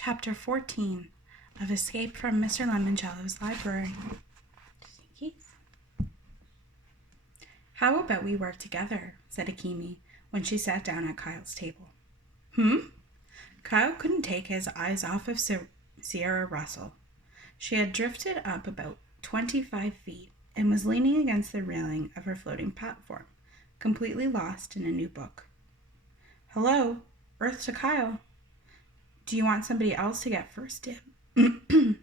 Chapter 14 of Escape from Mr. Lemoncello's Library. "How about we work together?" said Akimi when she sat down at Kyle's table. Kyle couldn't take his eyes off of Sierra Russell. She had drifted up about 25 feet and was leaning against the railing of her floating platform, completely lost in a new book. "Hello, Earth to Kyle. Do you want somebody else to get first dibs? Do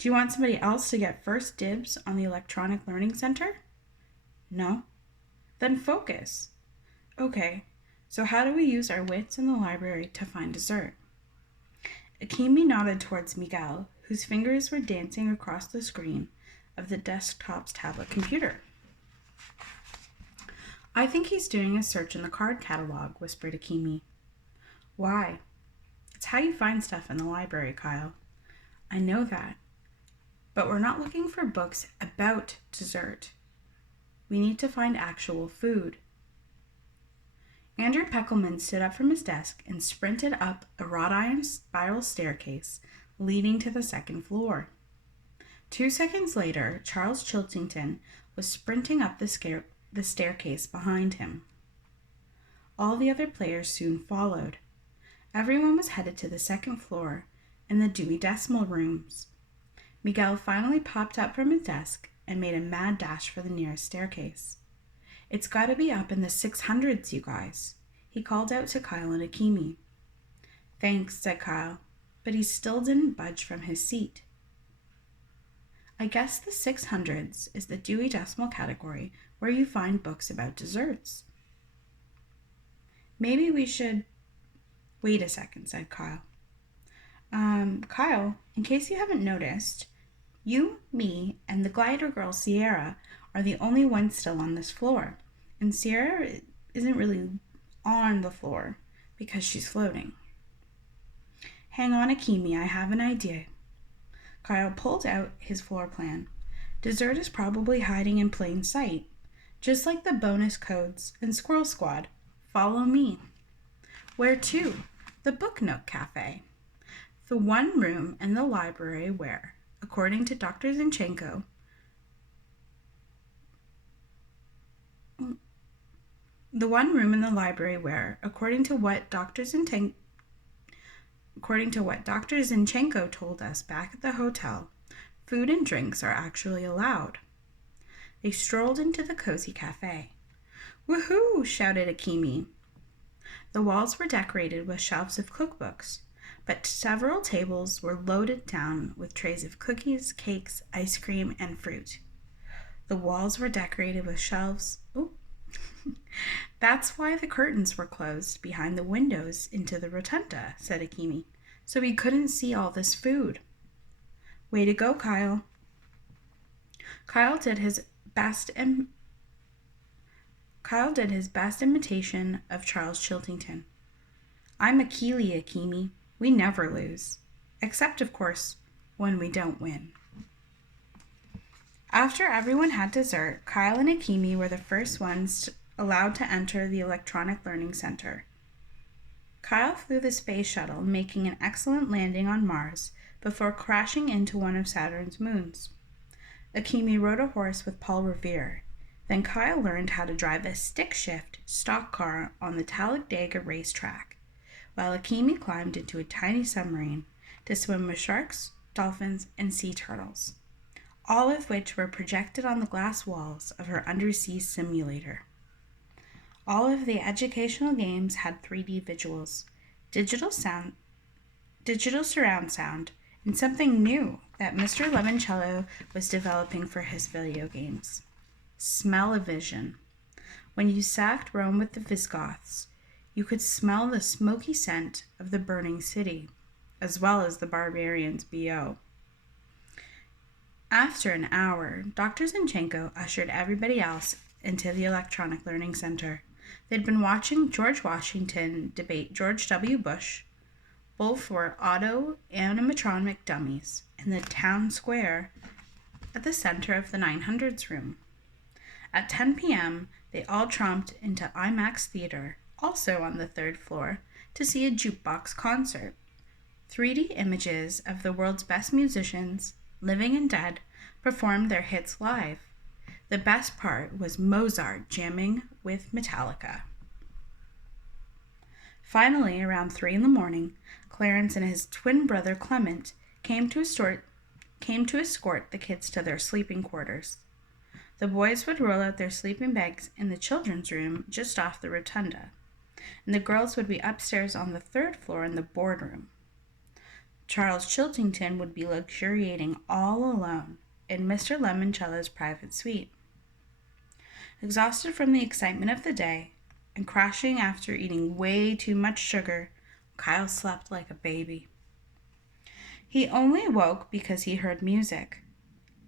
you want somebody else to get first dibs on the Electronic Learning Center? No? Then focus. Okay, so how do we use our wits in the library to find dessert?" Akimi nodded towards Miguel, whose fingers were dancing across the screen of the desktop's tablet computer. "I think he's doing a search in the card catalog," whispered Akimi. "Why?" "It's how you find stuff in the library, Kyle." "I know that. But we're not looking for books about dessert. We need to find actual food." Andrew Peckelman stood up from his desk and sprinted up a wrought iron spiral staircase leading to the second floor. 2 seconds later, Charles Chiltington was sprinting up the staircase behind him. All the other players soon followed. Everyone was headed to the second floor and the Dewey Decimal Rooms. Miguel finally popped up from his desk and made a mad dash for the nearest staircase. "It's got to be up in the 600s, you guys," he called out to Kyle and Akimi. "Thanks," said Kyle, but he still didn't budge from his seat. "I guess the 600s is the Dewey Decimal category where you find books about desserts." "Maybe we should..." "Wait a second," said Kyle. Kyle, in case you haven't noticed, you, me, and the glider girl Sierra are the only ones still on this floor, and Sierra isn't really on the floor because she's floating." "Hang on, Akimi, I have an idea." Kyle pulled out his floor plan. "Dessert is probably hiding in plain sight, just like the bonus codes in Squirrel Squad. Follow me." "Where to?" "The Book Nook Cafe. The one room in the library where, according to Dr. Zinchenko, according to what Dr. Zinchenko told us back at the hotel, food and drinks are actually allowed." They strolled into the cozy cafe. "Woohoo!" shouted Akimi. The walls were decorated with shelves of cookbooks, but several tables were loaded down with trays of cookies, cakes, ice cream, and fruit. The walls were decorated with shelves. "That's why the curtains were closed behind the windows into the rotunda," said Akimi, "so we couldn't see all this food." "Way to go, Kyle." Kyle did his best imitation of Charles Chiltington. "I'm Akili, Akimi. We never lose. Except, of course, when we don't win." After everyone had dessert, Kyle and Akimi were the first ones allowed to enter the Electronic Learning Center. Kyle flew the space shuttle, making an excellent landing on Mars before crashing into one of Saturn's moons. Akimi rode a horse with Paul Revere. Then Kyle learned how to drive a stick-shift stock car on the Talladega racetrack, while Akimi climbed into a tiny submarine to swim with sharks, dolphins, and sea turtles, all of which were projected on the glass walls of her undersea simulator. All of the educational games had 3D visuals, digital surround sound, and something new that Mr. Lemoncello was developing for his video games: smell-o-vision. When you sacked Rome with the Visigoths, you could smell the smoky scent of the burning city, as well as the barbarians' BO. After an hour, Dr. Zinchenko ushered everybody else into the Electronic Learning Center. They'd been watching George Washington debate George W. Bush. Both were auto-animatronic dummies in the town square at the center of the 900s room. At 10 p.m., they all tromped into IMAX Theater, also on the 3rd floor, to see a jukebox concert. 3D images of the world's best musicians, living and dead, performed their hits live. The best part was Mozart jamming with Metallica. Finally, around 3 in the morning, Clarence and his twin brother Clement came to escort the kids to their sleeping quarters. The boys would roll out their sleeping bags in the children's room just off the rotunda, and the girls would be upstairs on the 3rd floor in the boardroom. Charles Chiltington would be luxuriating all alone in Mr. Lemoncello's private suite. Exhausted from the excitement of the day and crashing after eating way too much sugar, Kyle slept like a baby. He only awoke because he heard music.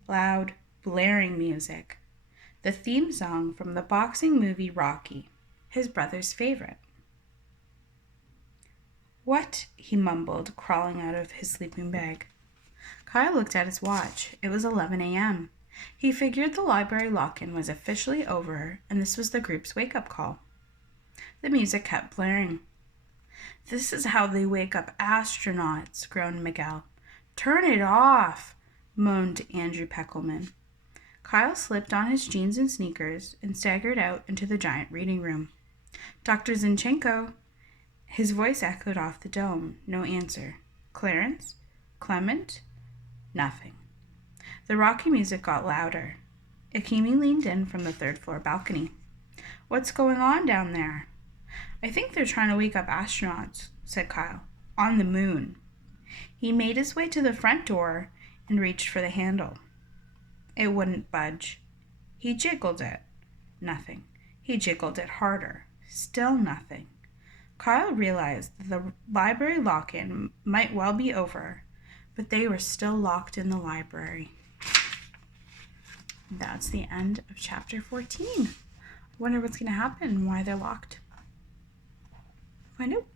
Loud, blaring music. The theme song from the boxing movie Rocky, his brother's favorite. "What?" he mumbled, crawling out of his sleeping bag. Kyle looked at his watch. It was 11 a.m. He figured the library lock-in was officially over, and this was the group's wake-up call. The music kept blaring. "This is how they wake up astronauts," groaned Miguel. "Turn it off," moaned Andrew Peckelman. Kyle slipped on his jeans and sneakers and staggered out into the giant reading room. "Dr. Zinchenko!" His voice echoed off the dome. No answer. "Clarence? Clement?" Nothing. The Rocky music got louder. Akemi leaned in from the 3rd floor balcony. "What's going on down there?" "I think they're trying to wake up astronauts," said Kyle. "On the moon." He made his way to the front door and reached for the handle. It wouldn't budge. He jiggled it. Nothing. He jiggled it harder. Still nothing. Kyle realized that the library lock-in might well be over, but they were still locked in the library. That's the end of chapter 14. I wonder what's going to happen and why they're locked. Find out.